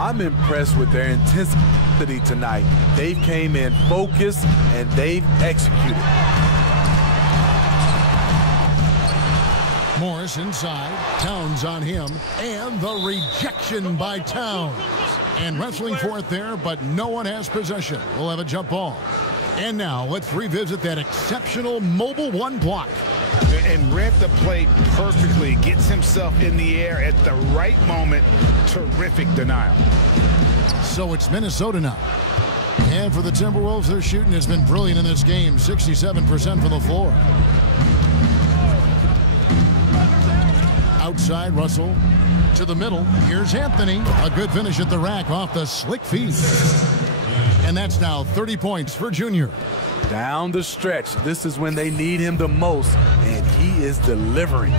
I'm impressed with their intensity tonight. They've came in focused and they've executed. Morris inside, Towns on him, and the rejection by Towns. And wrestling for it there, but no one has possession. We'll have a jump ball. And now let's revisit that exceptional Mobile One block. And read the play perfectly. Gets himself in the air at the right moment. Terrific denial. So it's Minnesota now. And for the Timberwolves, their shooting has been brilliant in this game. 67% from the floor. Outside, Russell to the middle. Here's Anthony. A good finish at the rack off the slick feet. And that's now 30 points for Junior. Down the stretch, this is when they need him the most, and he is delivering.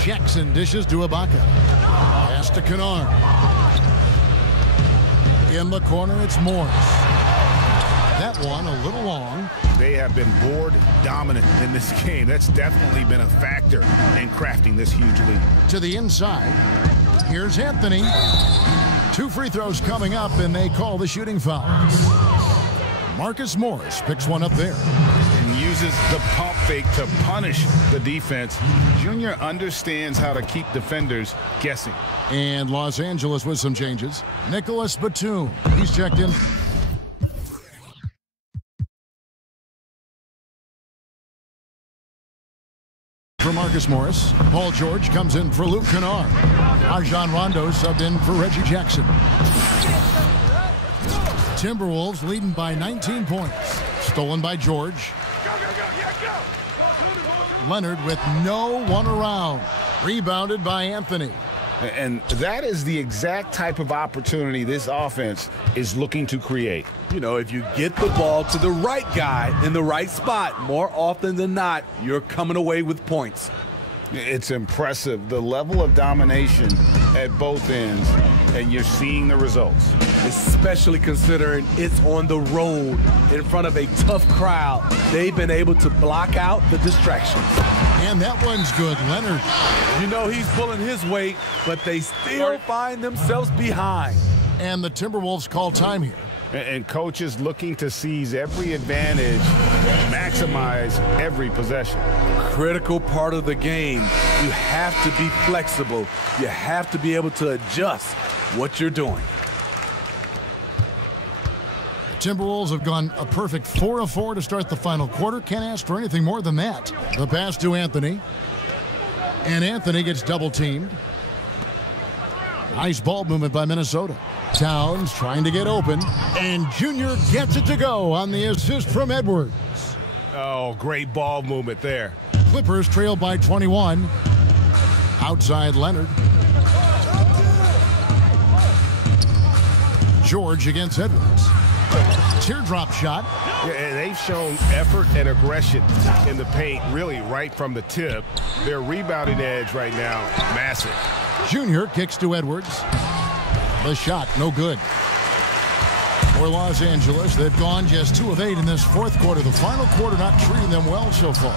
Jackson dishes to Ibaka. Pass to Kennard. In the corner, it's Morris. That one a little long. They have been board dominant in this game. That's definitely been a factor in crafting this huge lead. To the inside. Here's Anthony. 2 free throws coming up, and they call the shooting foul. Marcus Morris picks one up there. And uses the pump fake to punish the defense. Junior understands how to keep defenders guessing. And Los Angeles with some changes. Nicholas Batum. He's checked in. For Marcus Morris, Paul George comes in for Luke Kennard. Rajon Rondo subbed in for Reggie Jackson. Timberwolves leading by 19 points. Stolen by George. Leonard with no one around. Rebounded by Anthony. And that is the exact type of opportunity this offense is looking to create. You know, if you get the ball to the right guy in the right spot, more often than not, you're coming away with points. It's impressive, the level of domination at both ends, and you're seeing the results. Especially considering it's on the road in front of a tough crowd. They've been able to block out the distractions. And that one's good, Leonard. You know he's pulling his weight, but they still find themselves behind. And the Timberwolves call time here. And coaches looking to seize every advantage, maximize every possession. Critical part of the game. You have to be flexible. You have to be able to adjust what you're doing. Timberwolves have gone a perfect 4 of 4 to start the final quarter. Can't ask for anything more than that. The pass to Anthony. And Anthony gets double-teamed. Nice ball movement by Minnesota. Towns trying to get open. And Junior gets it to go on the assist from Edwards. Oh, great ball movement there. Clippers trail by 21. Outside Leonard. George against Edwards. Teardrop shot. Yeah, and they've shown effort and aggression in the paint, really right from the tip. Their rebounding edge right now, massive. Junior kicks to Edwards. The shot, no good. For Los Angeles, they've gone just 2 of 8 in this fourth quarter. The final quarter not treating them well so far.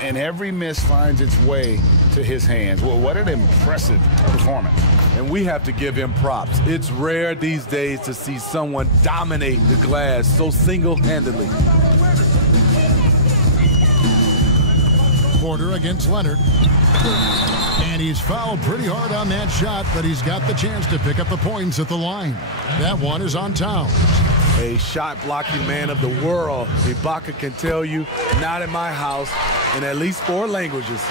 And every miss finds its way to his hands. Well, what an impressive performance. And we have to give him props. It's rare these days to see someone dominate the glass so single-handedly. Porter against Leonard. And he's fouled pretty hard on that shot, but he's got the chance to pick up the points at the line. That one is on Towns. A shot-blocking man of the world. Ibaka can tell you, not in my house, in at least 4 languages.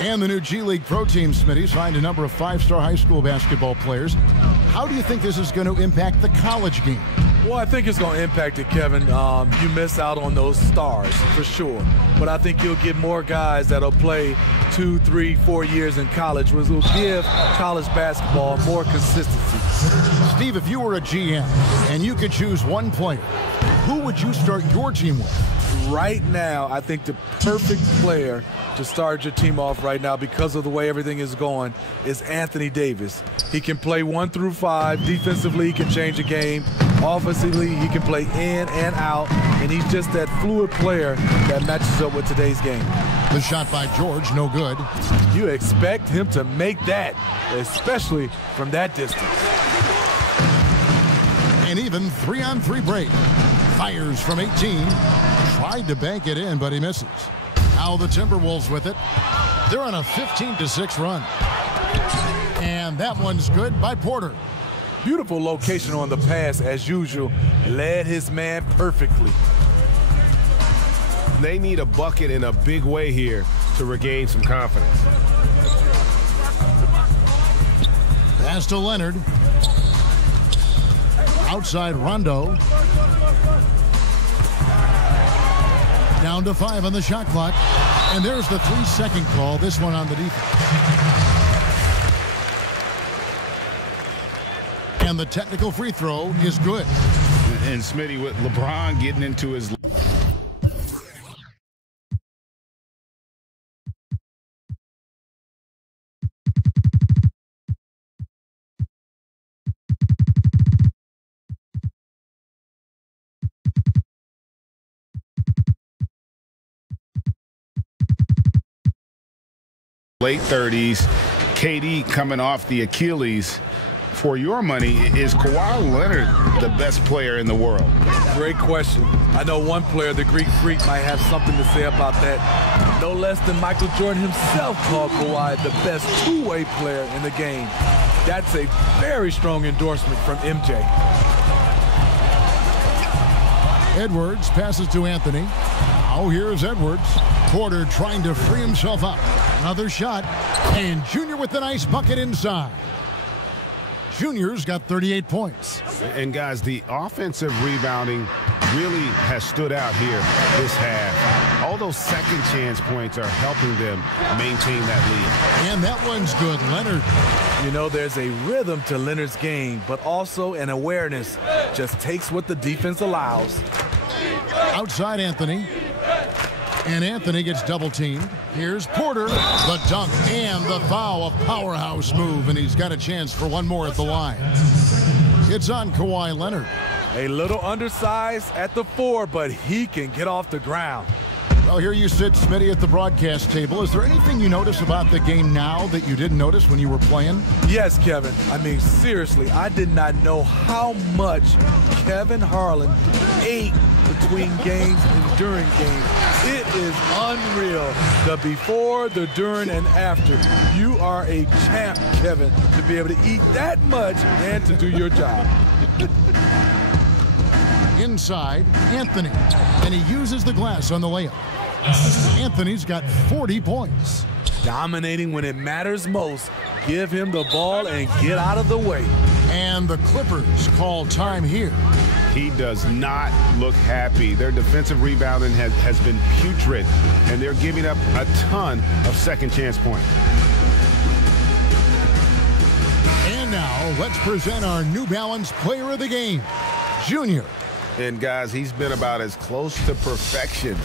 And the new G League Pro Team, Smitty, signed a number of 5-star high school basketball players. How do you think this is going to impact the college game? Well, I think it's going to impact it, Kevin. You miss out on those stars, for sure. But I think you'll get more guys that'll play 2, 3, 4 years in college, which will give college basketball more consistency. Steve, if you were a GM and you could choose one player, who would you start your team with? Right now, I think the perfect player to start your team off right now, because of the way everything is going, is Anthony Davis. He can play 1 through 5. Defensively, he can change a game. Offensively, he can play in and out, and he's just that fluid player that matches up with today's game. The shot by George, no good. You expect him to make that, especially from that distance. An even 3-on-3 break. Fires from 18. Tried to bank it in, but he misses. Now the Timberwolves with it. They're on a 15-6 run. And that one's good by Porter. Beautiful location on the pass, as usual. Led his man perfectly. They need a bucket in a big way here to regain some confidence. Pass to Leonard. Outside Rondo. Down to 5 on the shot clock. And there's the 3-second call, this one on the defense. And the technical free throw is good. And Smitty, with LeBron getting into his late 30s, KD coming off the Achilles. For your money, is Kawhi Leonard the best player in the world? Great question. I know one player, the Greek Freak, might have something to say about that. No less than Michael Jordan himself called Kawhi the best two-way player in the game. That's a very strong endorsement from MJ. Edwards passes to Anthony. Now here's Edwards. Porter trying to free himself up. Another shot. And Junior with the nice bucket inside. Junior's got 38 points. And guys, the offensive rebounding really has stood out here this half. All those second chance points are helping them maintain that lead. And that one's good, Leonard. You know, there's a rhythm to Leonard's game, but also an awareness. Just takes what the defense allows. Outside Anthony. And Anthony gets double-teamed. Here's Porter. The dunk and the foul. A powerhouse move, and he's got a chance for one more at the line. It's on Kawhi Leonard. A little undersized at the 4, but he can get off the ground. Well, here you sit, Smitty, at the broadcast table. Is there anything you notice about the game now that you didn't notice when you were playing? Yes, Kevin. I mean, seriously, I did not know how much Kevin Harlan ate between games and during games. It is unreal. The before, the during, and after. You are a champ, Kevin, to be able to eat that much and to do your job. Inside, Anthony. And he uses the glass on the layup. Anthony's got 40 points. Dominating when it matters most. Give him the ball and get out of the way. And the Clippers call time here. He does not look happy. Their defensive rebounding has been putrid, and they're giving up a ton of second chance points. And now let's present our New Balance player of the game, Junior. And guys, he's been about as close to perfection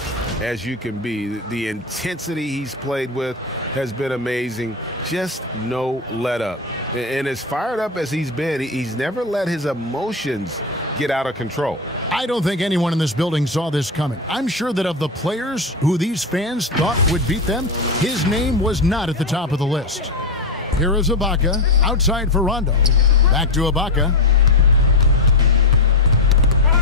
as you can be. The intensity he's played with has been amazing. Just no let up. And as fired up as he's been, he's never let his emotions get out of control. I don't think anyone in this building saw this coming. I'm sure that of the players who these fans thought would beat them, his name was not at the top of the list. Here is Ibaka, outside for Rondo. Back to Ibaka.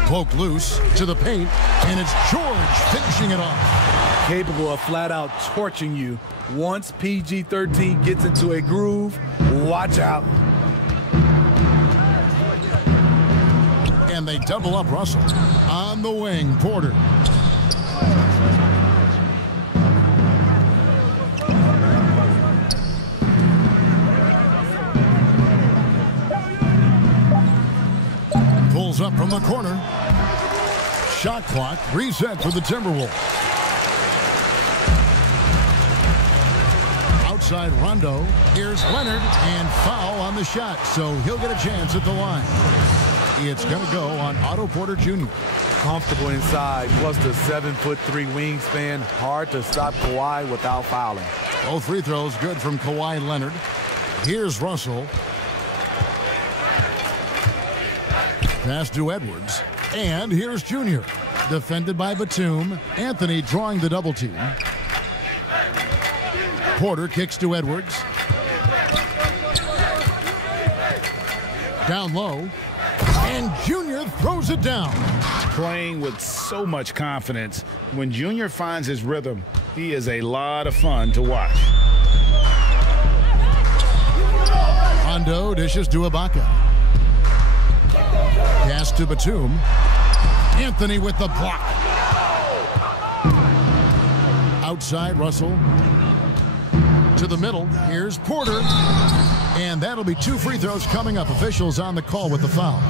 Poke loose to the paint, and it's George finishing it off. Capable of flat out torching you. Once PG-13 gets into a groove, watch out. And they double up Russell. On the wing, Porter. Pulls up from the corner. Shot clock reset for the Timberwolves. Outside Rondo. Here's Leonard, and foul on the shot, so he'll get a chance at the line. It's going to go on Otto Porter Jr. Comfortable inside, plus the 7'3" wingspan. Hard to stop Kawhi without fouling. Both free throws good from Kawhi Leonard. Here's Russell. Pass to Edwards. And here's Junior. Defended by Batum. Anthony drawing the double team. Porter kicks to Edwards. Down low. And Junior throws it down. Playing with so much confidence. When Junior finds his rhythm, he is a lot of fun to watch. Rondo dishes to Ibaka. Pass to Batum. Anthony with the block. Outside, Russell. To the middle. Here's Porter. And that'll be 2 free throws coming up. Officials on the call with the foul.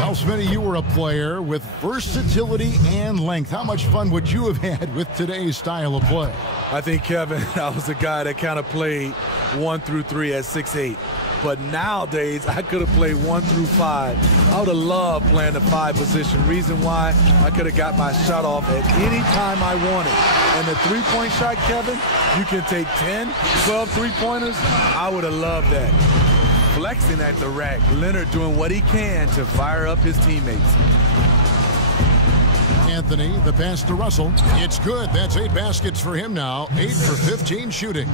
Well, Smitty, you were a player with versatility and length. How much fun would you have had with today's style of play? I think, Kevin, I was a guy that kind of played 1 through 3 at 6'8". But nowadays, I could have played 1 through 5. I would have loved playing the 5 position. Reason why, I could have got my shot off at any time I wanted. And the three-point shot, Kevin, you can take 10, 12 three-pointers. I would have loved that. Flexing at the rack, Leonard doing what he can to fire up his teammates. Anthony, the pass to Russell. It's good. That's 8 baskets for him now. 8 for 15 shooting.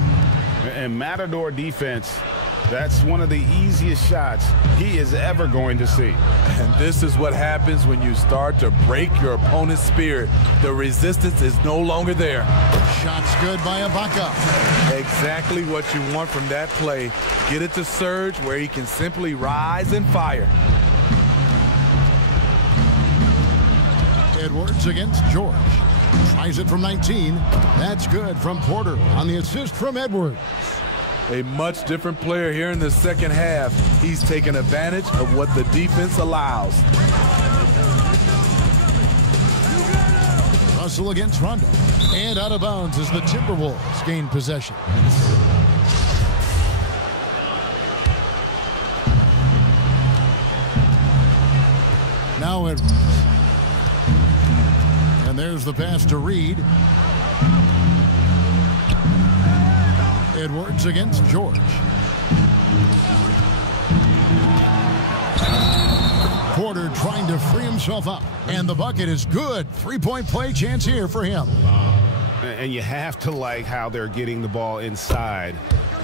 And Matador defense, that's one of the easiest shots he is ever going to see. And this is what happens when you start to break your opponent's spirit. The resistance is no longer there. Shots good by Ibaka. Exactly what you want from that play. Get it to Serge where he can simply rise and fire. Edwards against George. Tries it from 19. That's good from Porter on the assist from Edwards. A much different player here in the second half. He's taken advantage of what the defense allows. Russell against Rondo. And out of bounds as the Timberwolves gain possession. Now Edwards. And there's the pass to Reed. Edwards against George. Porter trying to free himself up. And the bucket is good. Three-point play chance here for him. And you have to like how they're getting the ball inside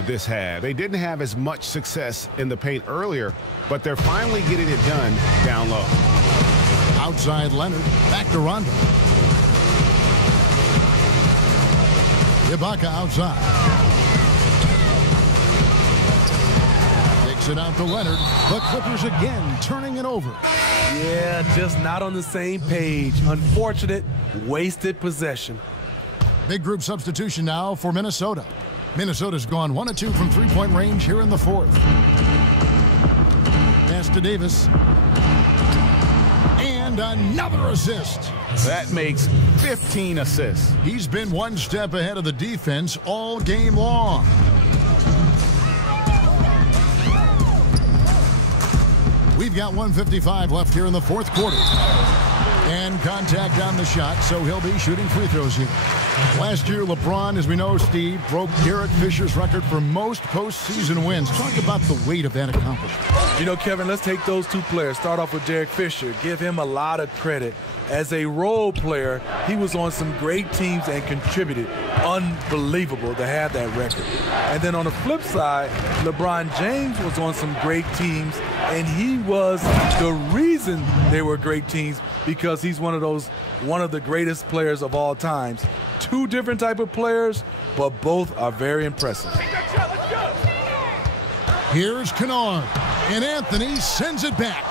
this half. They didn't have as much success in the paint earlier, but they're finally getting it done down low. Outside Leonard. Back to Rondo. Ibaka outside. It out to Leonard. The Clippers again turning it over. Yeah, just not on the same page. Unfortunate, wasted possession. Big group substitution now for Minnesota. Minnesota's gone 1 of 2 from three-point range here in the fourth. Pass to Davis. And another assist. That makes 15 assists. He's been 1 step ahead of the defense all game long. We've got 1:55 left here in the fourth quarter. And contact on the shot, so he'll be shooting free throws here. Last year, LeBron, as we know, Steve, broke Derek Fisher's record for most postseason wins. Talk about the weight of that accomplishment. You know, Kevin, let's take those 2 players. Start off with Derek Fisher. Give him a lot of credit. As a role player, he was on some great teams and contributed. Unbelievable to have that record. And then on the flip side, LeBron James was on some great teams, and he was the reason they were great teams because he's one of the greatest players of all times. 2 different type of players, but both are very impressive. Here's Kennard, and Anthony sends it back.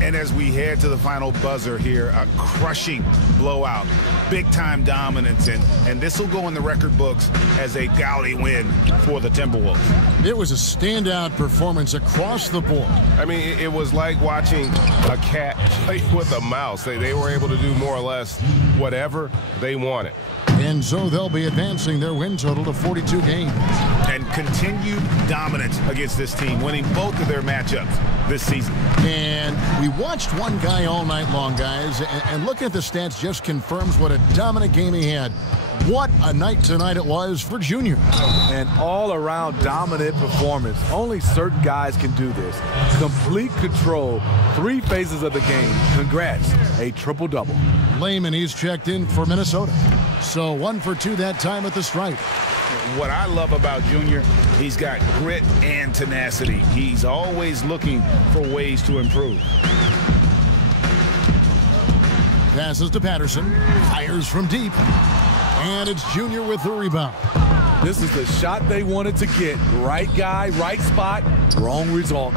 And as we head to the final buzzer here, a crushing blowout, big-time dominance, and this will go in the record books as a gaudy win for the Timberwolves. It was a standout performance across the board. I mean, it was like watching a cat play with a mouse. They were able to do more or less whatever they wanted. And so they'll be advancing their win total to 42 games. And continued dominance against this team, winning both of their matchups this season. And we watched one guy all night long, guys, and looking at the stats just confirms what a dominant game he had. What a night tonight it was for Junior. An all-around dominant performance. Only certain guys can do this. Complete control, 3 phases of the game. Congrats, a triple-double. Layman, he's checked in for Minnesota. So 1 for 2 that time at the stripe. What I love about Junior, he's got grit and tenacity. He's always looking for ways to improve. Passes to Patterson. Fires from deep. And it's Junior with the rebound. This is the shot they wanted to get. Right guy, right spot, wrong result.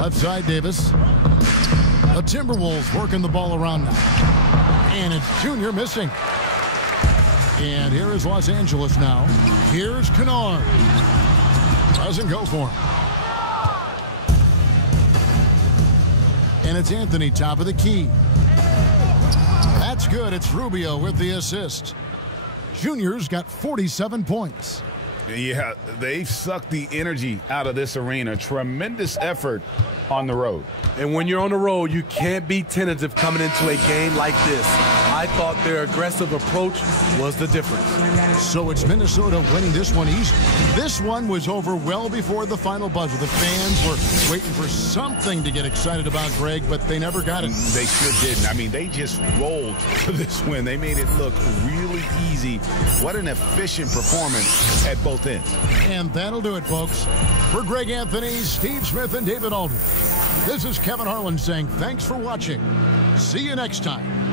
Left side, Davis. The Timberwolves working the ball around now. And it's Junior missing. And here is Los Angeles now. Here's Kennard. Doesn't go for him. And it's Anthony, top of the key. That's good. It's Rubio with the assist. Junior's got 47 points. Yeah, they've sucked the energy out of this arena. Tremendous effort on the road. And when you're on the road, you can't be tentative coming into a game like this. I thought their aggressive approach was the difference. So it's Minnesota winning this one easy. This one was over well before the final buzzer. The fans were waiting for something to get excited about, Greg, but they never got it. They sure didn't. I mean, they just rolled for this win. They made it look really easy. What an efficient performance at both ends. And that'll do it, folks. For Greg Anthony, Steve Smith, and David Aldridge, this is Kevin Harlan saying thanks for watching. See you next time.